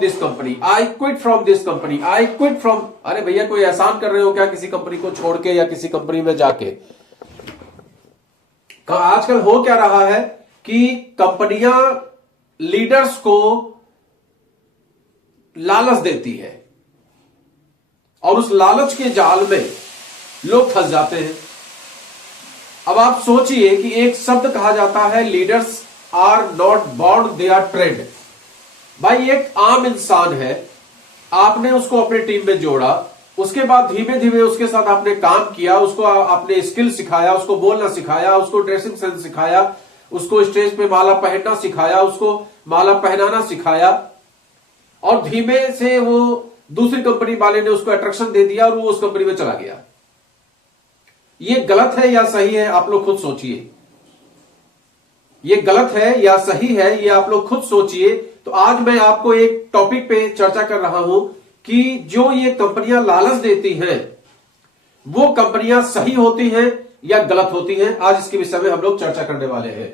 This company, I quit from this company, I quit from. अरे भैया कोई एहसान कर रहे हो क्या किसी कंपनी को छोड़ के या किसी कंपनी में जाके? आजकल हो क्या रहा है कि कंपनियां लीडर्स को लालच देती है और उस लालच के जाल में लोग फंस जाते हैं। अब आप सोचिए कि एक शब्द कहा जाता है leaders are not born, they are trained. भाई एक आम इंसान है, आपने उसको अपने टीम में जोड़ा, उसके बाद धीमे धीमे उसके साथ आपने काम किया, उसको आपने स्किल सिखाया, उसको बोलना सिखाया, उसको ड्रेसिंग सेंस सिखाया, उसको स्टेज पे माला पहनना सिखाया, उसको माला पहनाना सिखाया, और धीमे से वो दूसरी कंपनी वाले ने उसको अट्रैक्शन दे दिया और वो उस कंपनी में चला गया। ये गलत है या सही है, आप लोग खुद सोचिए। ये गलत है या सही है, ये आप लोग खुद सोचिए। तो आज मैं आपको एक टॉपिक पे चर्चा कर रहा हूं कि जो ये कंपनियां लालच देती हैं वो कंपनियां सही होती हैं या गलत होती हैं। आज इसके विषय में हम लोग चर्चा करने वाले हैं।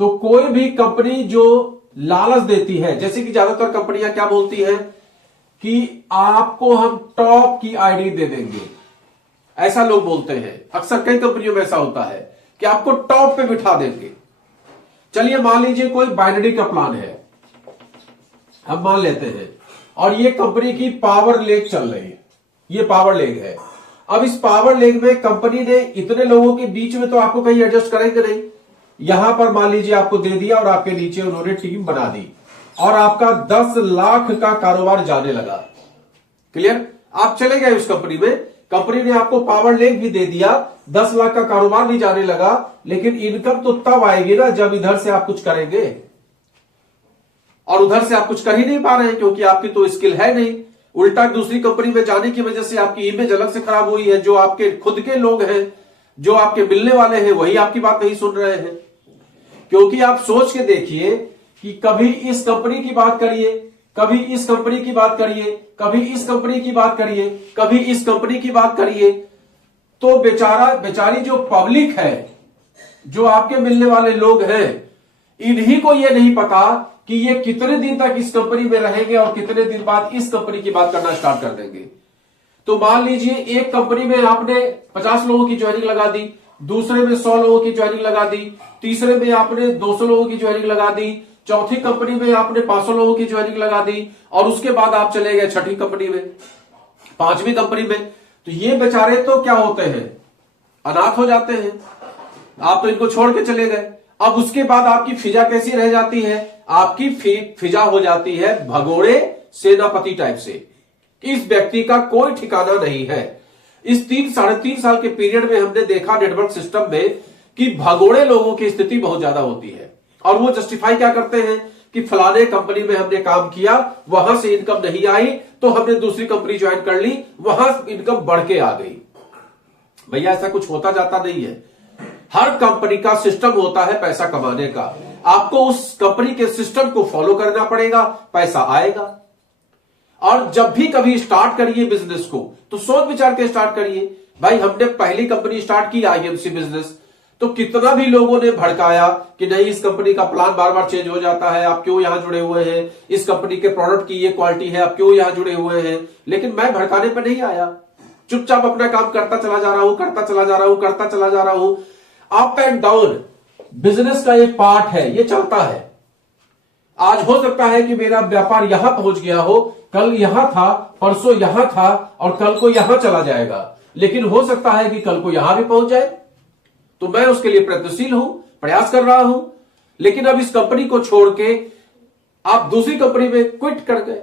तो कोई भी कंपनी जो लालच देती है, जैसे कि ज्यादातर कंपनियां क्या बोलती हैं कि आपको हम टॉप की आईडी दे देंगे, ऐसा लोग बोलते हैं। अक्सर कई कंपनियों में ऐसा होता है कि आपको टॉप पे बिठा देंगे। चलिए मान लीजिए कोई बाइनरी का प्लान है, हम मान लेते हैं, और ये कंपनी की पावर लेग चल रही है, ये पावर लेग है। अब इस पावर लेग में कंपनी ने इतने लोगों के बीच में तो आपको कहीं एडजस्ट करेंगे नहीं, यहां पर मान लीजिए आपको दे दिया और आपके नीचे उन्होंने टीम बना दी और आपका 10 लाख का कारोबार जाने लगा। क्लियर? आप चले गए उस कंपनी में, कंपनी ने आपको पावर लेग भी दे दिया, 10 लाख का कारोबार भी जाने लगा, लेकिन इनकम तो तब आएगी ना जब इधर से आप कुछ करेंगे, और उधर से आप कुछ कर ही नहीं पा रहे हैं क्योंकि आपकी तो स्किल है नहीं। उल्टा दूसरी कंपनी में जाने की वजह से आपकी इमेज अलग से खराब हुई है। जो आपके खुद के लोग हैं, जो आपके मिलने वाले हैं, वही आपकी बात नहीं सुन रहे हैं। क्योंकि आप सोच के देखिए कि कभी इस कंपनी की बात करिए, कभी इस कंपनी की बात करिए, कभी इस कंपनी की बात करिए, कभी इस कंपनी की बात करिए, तो बेचारी जो पब्लिक है, जो आपके मिलने वाले लोग हैं, इन्हीं को यह नहीं पता कि ये कितने दिन तक इस कंपनी में रहेंगे और कितने दिन बाद इस कंपनी की बात करना स्टार्ट कर देंगे। तो मान लीजिए एक कंपनी में आपने 50 लोगों की ज्वाइनिंग लगा दी, दूसरे में 100 लोगों की ज्वाइनिंग लगा दी, तीसरे में आपने 200 लोगों की ज्वाइनिंग लगा दी, चौथी कंपनी में आपने 500 लोगों की ज्वाइनिंग लगा दी, और उसके बाद आप चले गए छठी कंपनी में, पांचवी कंपनी में। तो ये बेचारे तो क्या होते हैं, अनाथ हो जाते हैं। आप तो इनको छोड़ के चले गए। अब उसके बाद आपकी फिजा कैसी रह जाती है? आपकी फिजा हो जाती है भगोड़े सेनापति टाइप से। इस व्यक्ति का कोई ठिकाना नहीं है। इस 3-3.5 साल के पीरियड में हमने देखा नेटवर्क सिस्टम में कि भगोड़े लोगों की स्थिति बहुत ज्यादा होती है, और वो जस्टिफाई क्या करते हैं कि फलाने कंपनी में हमने काम किया, वहां से इनकम नहीं आई तो हमने दूसरी कंपनी ज्वाइन कर ली, वहां इनकम बढ़ के आ गई। भैया ऐसा कुछ होता जाता नहीं है। हर कंपनी का सिस्टम होता है पैसा कमाने का। आपको उस कंपनी के सिस्टम को फॉलो करना पड़ेगा, पैसा आएगा। और जब भी कभी स्टार्ट करिए बिजनेस को तो सोच विचार के स्टार्ट करिए। भाई हमने पहली कंपनी स्टार्ट की आईएमसी बिजनेस, तो कितना भी लोगों ने भड़काया कि नहीं इस कंपनी का प्लान बार बार चेंज हो जाता है, आप क्यों यहां जुड़े हुए हैं, इस कंपनी के प्रोडक्ट की ये क्वालिटी है, आप क्यों यहां जुड़े हुए हैं। लेकिन मैं भड़काने पर नहीं आया, चुपचाप अपना काम करता चला जा रहा हूं, करता चला जा रहा हूं, करता चला जा रहा हूं। अप एंड डाउन बिजनेस का एक पार्ट है, ये चलता है। आज हो सकता है कि मेरा व्यापार यहां पहुंच गया हो, कल यहां था, परसों यहां था और कल को यहां चला जाएगा, लेकिन हो सकता है कि कल को यहां भी पहुंच जाए। तो मैं उसके लिए प्रयत्नशील हूं, प्रयास कर रहा हूं। लेकिन अब इस कंपनी को छोड़ के आप दूसरी कंपनी में क्विट कर गए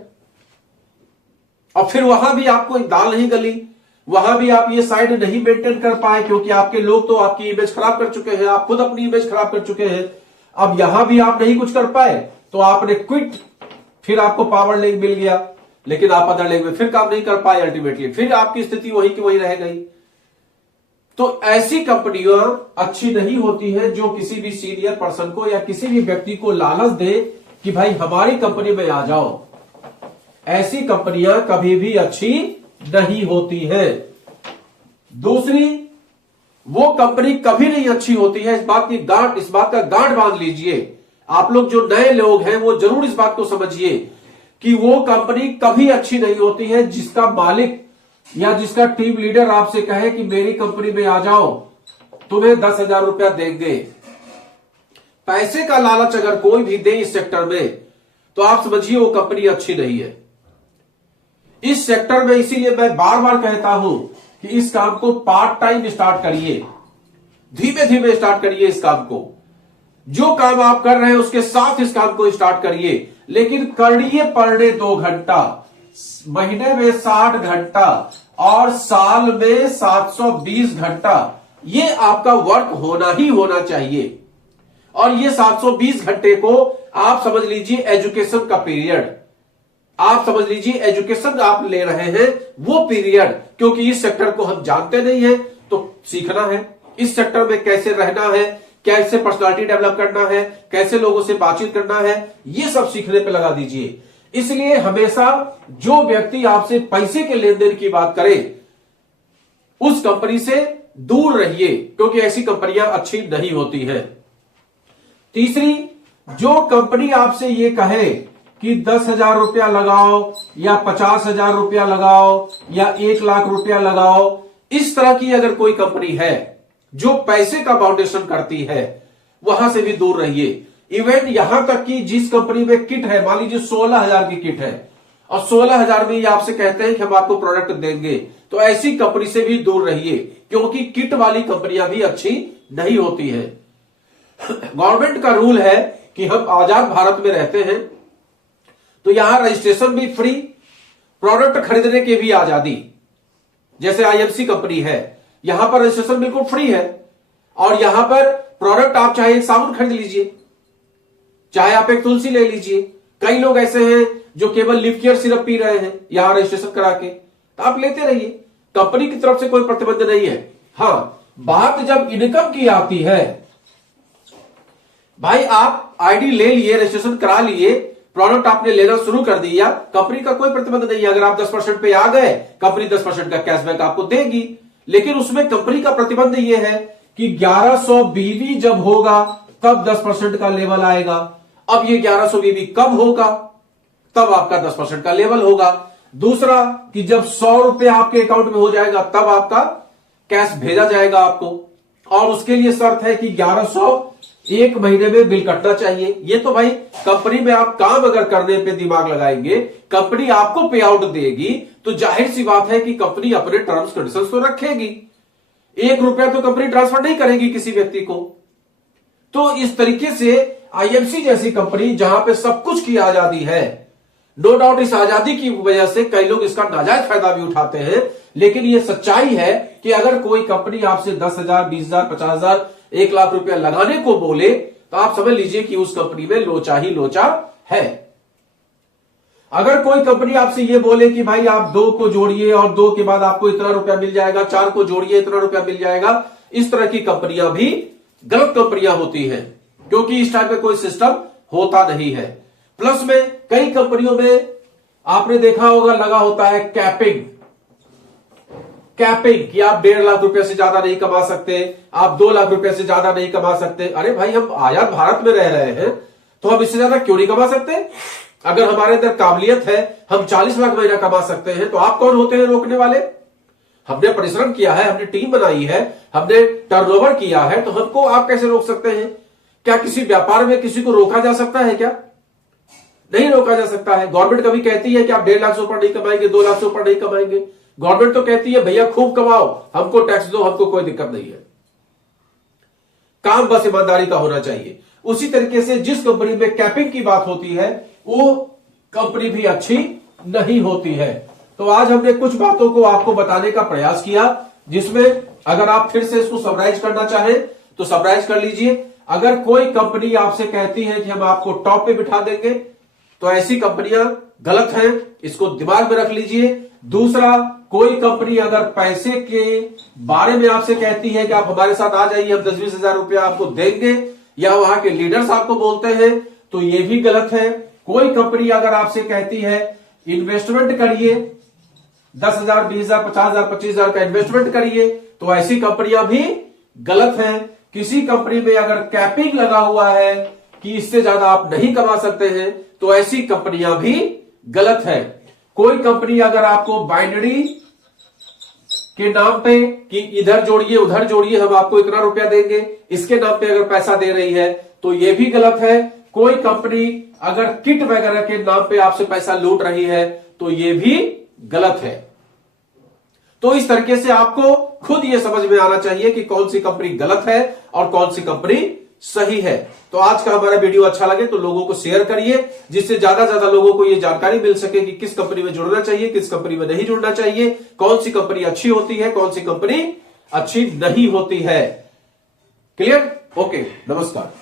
और फिर वहां भी आपको दाल नहीं गली, वहां भी आप ये साइड नहीं मेंटेन कर पाए क्योंकि आपके लोग तो आपकी इमेज खराब कर चुके हैं, आप खुद अपनी इमेज खराब कर चुके हैं। अब यहां भी आप नहीं कुछ कर पाए तो आपने क्विट, फिर आपको पावर लेग मिल गया, लेकिन आप अदर लेग में फिर काम नहीं कर पाए, अल्टीमेटली फिर आपकी स्थिति वही की वही रह गई। तो ऐसी कंपनियां अच्छी नहीं होती है जो किसी भी सीनियर पर्सन को या किसी भी व्यक्ति को लालच दे कि भाई हमारी कंपनी में आ जाओ। ऐसी कंपनियां कभी भी अच्छी नहीं होती है। दूसरी, वो कंपनी कभी नहीं अच्छी होती है, इस बात का गांठ बांध लीजिए। आप लोग जो नए लोग हैं वो जरूर इस बात को समझिए कि वो कंपनी कभी अच्छी नहीं होती है जिसका मालिक या जिसका टीम लीडर आपसे कहे कि मेरी कंपनी में आ जाओ, तुम्हें 10,000 रुपया देंगे। पैसे का लालच अगर कोई भी दे इस सेक्टर में, तो आप समझिए वो कंपनी अच्छी नहीं है। इस सेक्टर में इसीलिए मैं बार बार कहता हूं कि इस काम को पार्ट टाइम स्टार्ट करिए, धीमे धीमे स्टार्ट करिए इस काम को। जो काम आप कर रहे हैं उसके साथ इस काम को स्टार्ट करिए, लेकिन करिए पर डे 2 घंटा, महीने में 60 घंटा और साल में 720 घंटा। ये आपका वर्क होना ही होना चाहिए। और ये 720 घंटे को आप समझ लीजिए एजुकेशन का पीरियड, आप समझ लीजिए एजुकेशन आप ले रहे हैं वो पीरियड, क्योंकि इस सेक्टर को हम जानते नहीं है तो सीखना है। इस सेक्टर में कैसे रहना है, कैसे पर्सनालिटी डेवलप करना है, कैसे लोगों से बातचीत करना है, ये सब सीखने पे लगा दीजिए। इसलिए हमेशा जो व्यक्ति आपसे पैसे के लेन देन की बात करे उस कंपनी से दूर रहिए, क्योंकि ऐसी कंपनियां अच्छी नहीं होती हैं। तीसरी, जो कंपनी आपसे ये कहे कि 10,000 रुपया लगाओ या 50,000 रुपया लगाओ या 1 लाख रुपया लगाओ, इस तरह की अगर कोई कंपनी है जो पैसे का फाउंडेशन करती है, वहां से भी दूर रहिए। इवेंट यहां तक कि जिस कंपनी में किट है, मान लीजिए 16,000 की किट है और 16,000 में ये आपसे कहते हैं कि हम आपको प्रोडक्ट देंगे, तो ऐसी कंपनी से भी दूर रहिए, क्योंकि किट वाली कंपनियां भी अच्छी नहीं होती है। गवर्नमेंट का रूल है कि हम आजाद भारत में रहते हैं, तो यहां रजिस्ट्रेशन भी फ्री, प्रोडक्ट खरीदने की भी आजादी। जैसे आईएमसी कंपनी है, यहां पर रजिस्ट्रेशन बिल्कुल फ्री है और यहां पर प्रोडक्ट आप चाहे एक साबुन खरीद लीजिए, चाहे आप एक तुलसी ले लीजिए। कई लोग ऐसे हैं जो केवल लिव केयर सिरप पी रहे हैं यहां रजिस्ट्रेशन करा के, तो आप लेते रहिए, कंपनी की तरफ से कोई प्रतिबंध नहीं है। हां, बात जब इनकम की आती है, भाई आप आईडी ले लिए, रजिस्ट्रेशन करा लिए, प्रोडक्ट आपने लेना शुरू कर दिया, कंपनी का कोई प्रतिबंध नहीं है। अगर आप 10% पे आ गए, कंपनी 10% का कैशबैक आपको देगी, लेकिन उसमें कंपनी का प्रतिबंध यह है कि 1100 बीवी जब होगा तब 10% का लेवल आएगा। अब ये 1100 बीवी कब होगा, तब आपका 10% का लेवल होगा। दूसरा कि जब 100 रुपए आपके अकाउंट में हो जाएगा तब आपका कैश भेजा जाएगा आपको, और उसके लिए शर्त है कि 1100 एक महीने में बिल कटना चाहिए। ये तो भाई कंपनी में आप काम अगर करने पे दिमाग लगाएंगे, कंपनी आपको पे आउट देगी, तो जाहिर सी बात है कि कंपनी अपने टर्म्स कंडीशंस तो रखेगी। 1 रुपया तो कंपनी ट्रांसफर नहीं करेगी किसी व्यक्ति को। तो इस तरीके से आईएमसी जैसी कंपनी जहां पे सब कुछ की आजादी है, नो डाउट इस आजादी की वजह से कई लोग इसका नाजायज फायदा भी उठाते हैं, लेकिन यह सच्चाई है कि अगर कोई कंपनी आपसे 10,000, 20,000, 50,000, 1 लाख रुपया लगाने को बोले, तो आप समझ लीजिए कि उस कंपनी में लोचा ही लोचा है। अगर कोई कंपनी आपसे ये बोले कि भाई आप 2 को जोड़िए और 2 के बाद आपको इतना रुपया मिल जाएगा, 4 को जोड़िए इतना रुपया मिल जाएगा, इस तरह की कंपनियां भी गलत कंपनियां होती हैं, क्योंकि इस टाइप का कोई सिस्टम होता नहीं है। प्लस में कई कंपनियों में आपने देखा होगा लगा होता है कैपिंग कि आप 1.5 लाख रुपए से ज्यादा नहीं कमा सकते, आप 2 लाख रुपए से ज्यादा नहीं कमा सकते। अरे भाई, हम आजाद भारत में रह रहे हैं तो हम इससे ज्यादा क्यों नहीं कमा सकते? अगर हमारे अंदर काबिलियत है, हम 40 लाख महीना कमा सकते हैं, तो आप कौन होते हैं रोकने वाले? हमने परिश्रम किया है, हमने टीम बनाई है, हमने टर्नओवर किया है, तो हमको आप कैसे रोक सकते हैं? क्या किसी व्यापार में किसी को रोका जा सकता है? क्या नहीं रोका जा सकता है। गवर्नमेंट कभी कहती है कि आप 1.5 लाख से ऊपर नहीं कमाएंगे, 2 लाख से ऊपर नहीं कमाएंगे? गवर्नमेंट तो कहती है भैया खूब कमाओ, हमको टैक्स दो, हमको कोई दिक्कत नहीं है। काम बस ईमानदारी का होना चाहिए। उसी तरीके से जिस कंपनी में कैपिंग की बात होती है, वो कंपनी भी अच्छी नहीं होती है। तो आज हमने कुछ बातों को आपको बताने का प्रयास किया, जिसमें अगर आप फिर से इसको समराइज करना चाहें तो समराइज कर लीजिए। अगर कोई कंपनी आपसे कहती है कि हम आपको टॉप पे बिठा देंगे, तो ऐसी कंपनियां गलत हैं, इसको दिमाग में रख लीजिए। दूसरा, कोई कंपनी अगर पैसे के बारे में आपसे कहती है कि आप हमारे साथ आ जाइए, हम 10-20 हजार रुपया आपको देंगे, या वहां के लीडर्स आपको बोलते हैं, तो ये भी गलत है। कोई कंपनी अगर आपसे कहती है इन्वेस्टमेंट करिए, 10,000, 20,000, 50,000, 25,000 का इन्वेस्टमेंट करिए, तो ऐसी कंपनियां भी गलत हैं। किसी कंपनी में अगर कैपिंग लगा हुआ है कि इससे ज्यादा आप नहीं कमा सकते हैं, तो ऐसी कंपनियां भी गलत है। कोई कंपनी अगर आपको बाइनरी के नाम पे कि इधर जोड़िए उधर जोड़िए हम आपको इतना रुपया देंगे, इसके नाम पे अगर पैसा दे रही है तो ये भी गलत है। कोई कंपनी अगर किट वगैरह के नाम पे आपसे पैसा लूट रही है तो ये भी गलत है। तो इस तरीके से आपको खुद ये समझ में आना चाहिए कि कौन सी कंपनी गलत है और कौन सी कंपनी सही है। तो आज का हमारा वीडियो अच्छा लगे तो लोगों को शेयर करिए, जिससे ज्यादा से ज्यादा लोगों को ये जानकारी मिल सके कि किस कंपनी में जुड़ना चाहिए, किस कंपनी में नहीं जुड़ना चाहिए, कौन सी कंपनी अच्छी होती है, कौन सी कंपनी अच्छी नहीं होती है। क्लियर? ओके, नमस्कार।